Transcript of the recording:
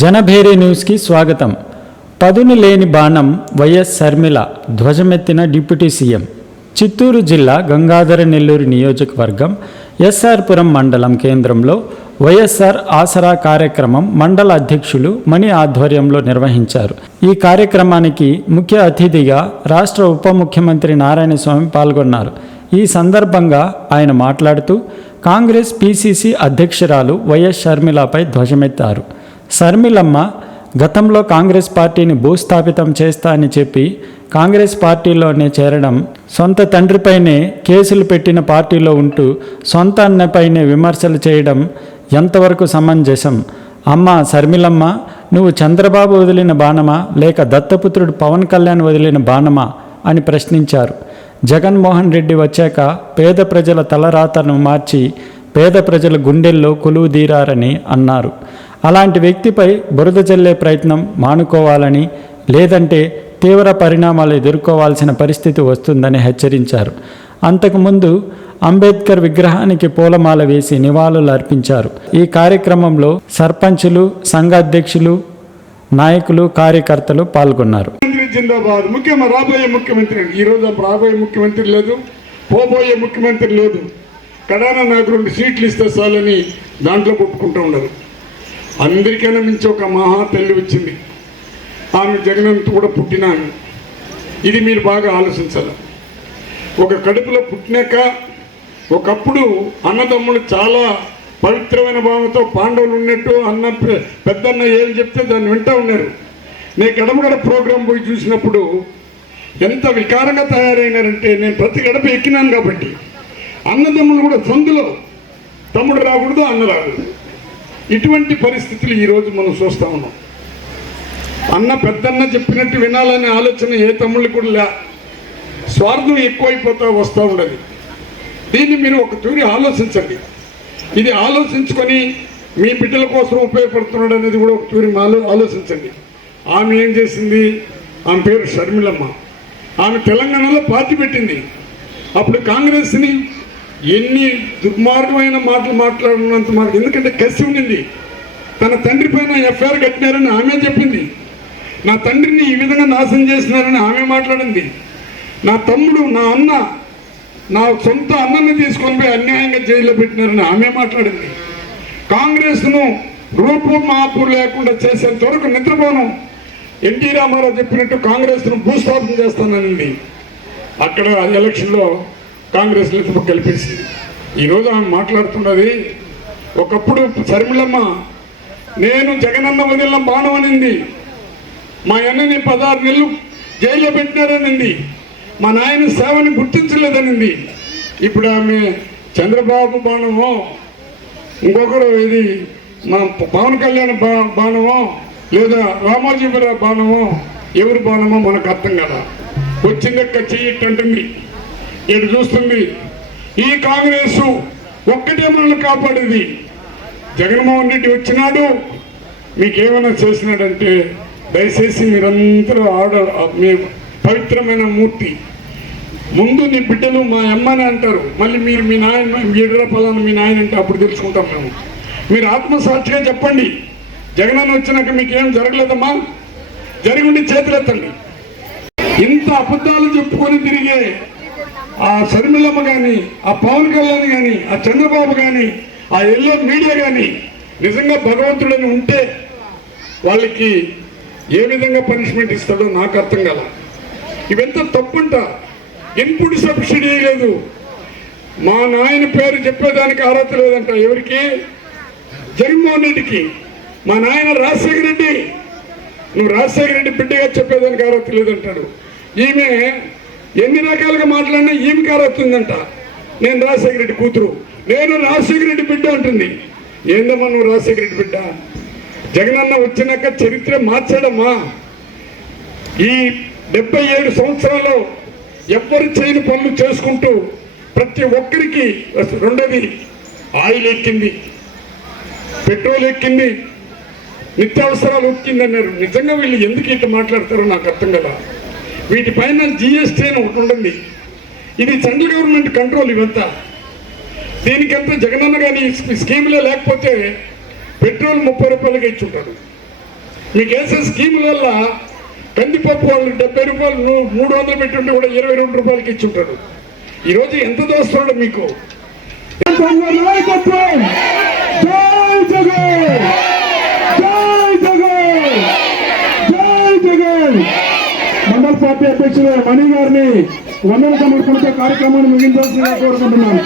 జనభేరి న్యూస్కి స్వాగతం. పదును లేని బాణం వైఎస్ శర్మిల ధ్వజమెత్తిన డిప్యూటీ సీఎం. చిత్తూరు జిల్లా గంగాధర నెల్లూరు నియోజకవర్గం ఎస్ఆర్పురం మండలం కేంద్రంలో వైఎస్ఆర్ ఆసరా కార్యక్రమం మండల అధ్యక్షులు మణి ఆధ్వర్యంలో నిర్వహించారు. ఈ కార్యక్రమానికి ముఖ్య అతిథిగా రాష్ట్ర ఉప ముఖ్యమంత్రి నారాయణస్వామి పాల్గొన్నారు. ఈ సందర్భంగా ఆయన మాట్లాడుతూ కాంగ్రెస్ పీసీసీ అధ్యక్షురాలు వైఎస్ షర్మిలపై ధ్వజమెత్తారు. శర్మిలమ్మ గతంలో కాంగ్రెస్ పార్టీని భూస్థాపితం చేస్తా అని చెప్పి కాంగ్రెస్ పార్టీలోనే చేరడం సొంత తండ్రిపైనే కేసులు పెట్టిన పార్టీలో ఉంటూ సొంత అన్నపైనే విమర్శలు చేయడం ఎంతవరకు సమంజసం? అమ్మ శర్మిలమ్మ నువ్వు చంద్రబాబు వదిలిన బాణమా? లేక దత్తపుత్రుడు పవన్ కళ్యాణ్ వదిలిన బాణమా? అని ప్రశ్నించారు. జగన్మోహన్ రెడ్డి వచ్చాక పేద ప్రజల తలరాతను మార్చి పేద ప్రజల గుండెల్లో కొలువు తీరారని అన్నారు. అలాంటి వ్యక్తిపై బురద చల్లే ప్రయత్నం మానుకోవాలని లేదంటే తీవ్ర పరిణామాలు ఎదుర్కోవాల్సిన పరిస్థితి వస్తుందని హెచ్చరించారు. అంతకుముందు అంబేద్కర్ విగ్రహానికి పూలమాల వేసి నివాళులు అర్పించారు. ఈ కార్యక్రమంలో సర్పంచులు సంఘ అధ్యక్షులు నాయకులు కార్యకర్తలు పాల్గొన్నారు. జిందాబాద్. ముఖ్యమ రాబోయే ముఖ్యమంత్రి. ఈ రోజు రాబోయే ముఖ్యమంత్రి లేదు. పోబోయే ముఖ్యమంత్రి లేదు. కడాన నాకు రెండు సీట్లు ఇస్తే చాలని దాంట్లో కొట్టుకుంటూ ఉండరు అందరికైనా మించి ఒక మహా తల్లి వచ్చింది. ఆమె జగనంత కూడా పుట్టిన ఇది మీరు బాగా ఆలోచించాలి. ఒక కడుపులో పుట్టినాక ఒకప్పుడు అన్నదమ్ములు చాలా పవిత్రమైన భావంతో పాండవులు ఉన్నట్టు అన్న పెద్దన్న ఏం చెప్తే దాన్ని వింటూ ఉన్నారు. నేను గడపగడ ప్రోగ్రాం పోయి చూసినప్పుడు ఎంత వికారంగా తయారైనారంటే నేను ప్రతి గడప ఎక్కినాను కాబట్టి. అన్నదమ్ములు కూడా సందులో తమ్ముడు రాకూడదు అన్న రాకూడదు. ఇటువంటి పరిస్థితులు ఈరోజు మనం చూస్తూ ఉన్నాం. అన్న పెద్దన్న చెప్పినట్టు వినాలనే ఆలోచన ఏ తమ్ముళ్ళు కూడా లే స్వార్థం ఎక్కువైపోతా వస్తూ ఉండదు. దీన్ని మీరు ఒక తూరి ఆలోచించండి. ఇది ఆలోచించుకొని మీ బిడ్డల కోసం ఉపయోగపడుతున్నాడు అనేది కూడా ఒక తూరి ఆలోచించండి. ఆమె ఏం చేసింది? ఆమె పేరు షర్మిలమ్మ. ఆమె తెలంగాణలో పార్టీ పెట్టింది. అప్పుడు కాంగ్రెస్ని ఎన్ని దుర్మార్గమైన మాటలు మాట్లాడినంత మాట ఎందుకంటే కసి ఉండింది. తన తండ్రి పైన ఎఫ్ఐఆర్ కట్టినారని ఆమె చెప్పింది. నా తండ్రిని ఈ విధంగా నాశనం చేసినారని ఆమె మాట్లాడింది. నా తమ్ముడు నా అన్న నా సొంత అన్నని తీసుకొని పోయి అన్యాయంగా జైల్లో పెట్టినారని ఆమె మాట్లాడింది. కాంగ్రెస్ను రూపు మాపు లేకుండా చేసేంత వరకు నిద్రపోను. ఎన్టీ రామారావు చెప్పినట్టు కాంగ్రెస్ను భూస్థాపన చేస్తానని అక్కడ ఎలక్షన్లో కాంగ్రెస్ నెత్తుకు గెలిపేసింది ఈరోజు ఆమె మాట్లాడుతున్నది ఒకప్పుడు శర్మిలమ్మ నేను జగనన్న వదిలిన బాణం అనింది. మా అన్నని పదహారు నెలలు జైల్లో పెట్టినారనింది. మా నాయన సేవని గుర్తించలేదనింది. ఇప్పుడు ఆమె చంద్రబాబు బాణమో ఇంకొకరు ఇది మా పవన్ కళ్యాణ్ బా బాణమో లేదా రామోజీవరావు బాణమో ఎవరి బాణమో మనకు అర్థం కదా వచ్చిందక్క చెయ్యట్టంటుంది ఇటు చూస్తుంది? ఈ కాంగ్రెస్ ఒక్కటే మనల్ని కాపాడేది. జగన్మోహన్ రెడ్డి వచ్చినాడు. మీకేమైనా చేసినాడంటే దయచేసి మీరందరూ ఆడ మీ పవిత్రమైన మూర్తి. ముందు నీ బిడ్డలు మా అమ్మని అంటారు. మళ్ళీ మీరు మీ నాయన వీడురా పలానా మీ నాయన అంటే అప్పుడు తెలుసుకుంటాం మేము. మీరు ఆత్మసాక్షిగా చెప్పండి. జగనన్న వచ్చినాక మీకేం జరగలేదమ్మా? జరిగిండి చేతులెత్తండి. ఇంత అబద్ధాలు చెప్పుకొని తిరిగే ఆ శర్మిలమ్మ కానీ ఆ పవన్ కళ్యాణ్ కానీ ఆ చంద్రబాబు కానీ ఆ ఎల్లో మీడియా కానీ నిజంగా భగవంతుడని ఉంటే వాళ్ళకి ఏ విధంగా పనిష్మెంట్ ఇస్తాడో నాకు అర్థం కాల. ఇవంతా తప్పుంట. ఇన్పుట్ సబ్సిడీ లేదు. మా నాయన పేరు చెప్పేదానికి అర్హత లేదంట. ఎవరికి? జగన్మోహన్ రెడ్డికి. మా నాయన రాజశేఖర రెడ్డి. నువ్వు రాజశేఖర రెడ్డి బిడ్డగా చెప్పేదానికి అర్హత లేదంటాడు. ఈమె ఎన్ని రకాలుగా మాట్లాడినా ఈమెకి కారొస్తుందంట నేను రాజశేఖర రెడ్డి కూతురు. నేను రాజశేఖర రెడ్డి బిడ్డ అంటుంది. ఏందమ్మా నువ్వు రాజశేఖర రెడ్డి బిడ్డ? జగనన్న వచ్చినాక చరిత్ర మార్చాడమ్మా ఈ డెబ్బై ఏడు సంవత్సరాల్లో ఎవ్వరు చేయని పనులు చేసుకుంటూ ప్రతి ఒక్కరికి రెండోది ఆయిల్ ఎక్కింది. పెట్రోల్ ఎక్కింది. నిత్యావసరాలు ఎక్కింది అన్నారు నిజంగా వీళ్ళు ఎందుకు ఇట్లా మాట్లాడతారో నాకు అర్థం కదా వీటిపైన జిఎస్టీ అని ఒకటి ఉంటుంది. ఇది సెంట్రల్ గవర్నమెంట్ కంట్రోల్ ఇవంతా. దీనికంతా జగనన్న కానీ స్కీమ్లే లేకపోతే పెట్రోల్ ముప్పై రూపాయలకి ఇచ్చి ఉంటారు మీకు వేసే స్కీముల వల్ల కందిపప్పు వాళ్ళు డెబ్బై రూపాయలు మూడు వందలు పెట్టుంటే కూడా ఇరవై రెండు రూపాయలకి ఇచ్చుంటాడు ఈరోజు ఎంత దోస్తున్నాడు మీకు? నాయకత్వం! పార్టీ అధ్యక్షుడు మణి గారిని వందల సమర్పణతో కార్యక్రమాన్ని ముగించాల్సిందిగా కోరుకుంటున్నాను.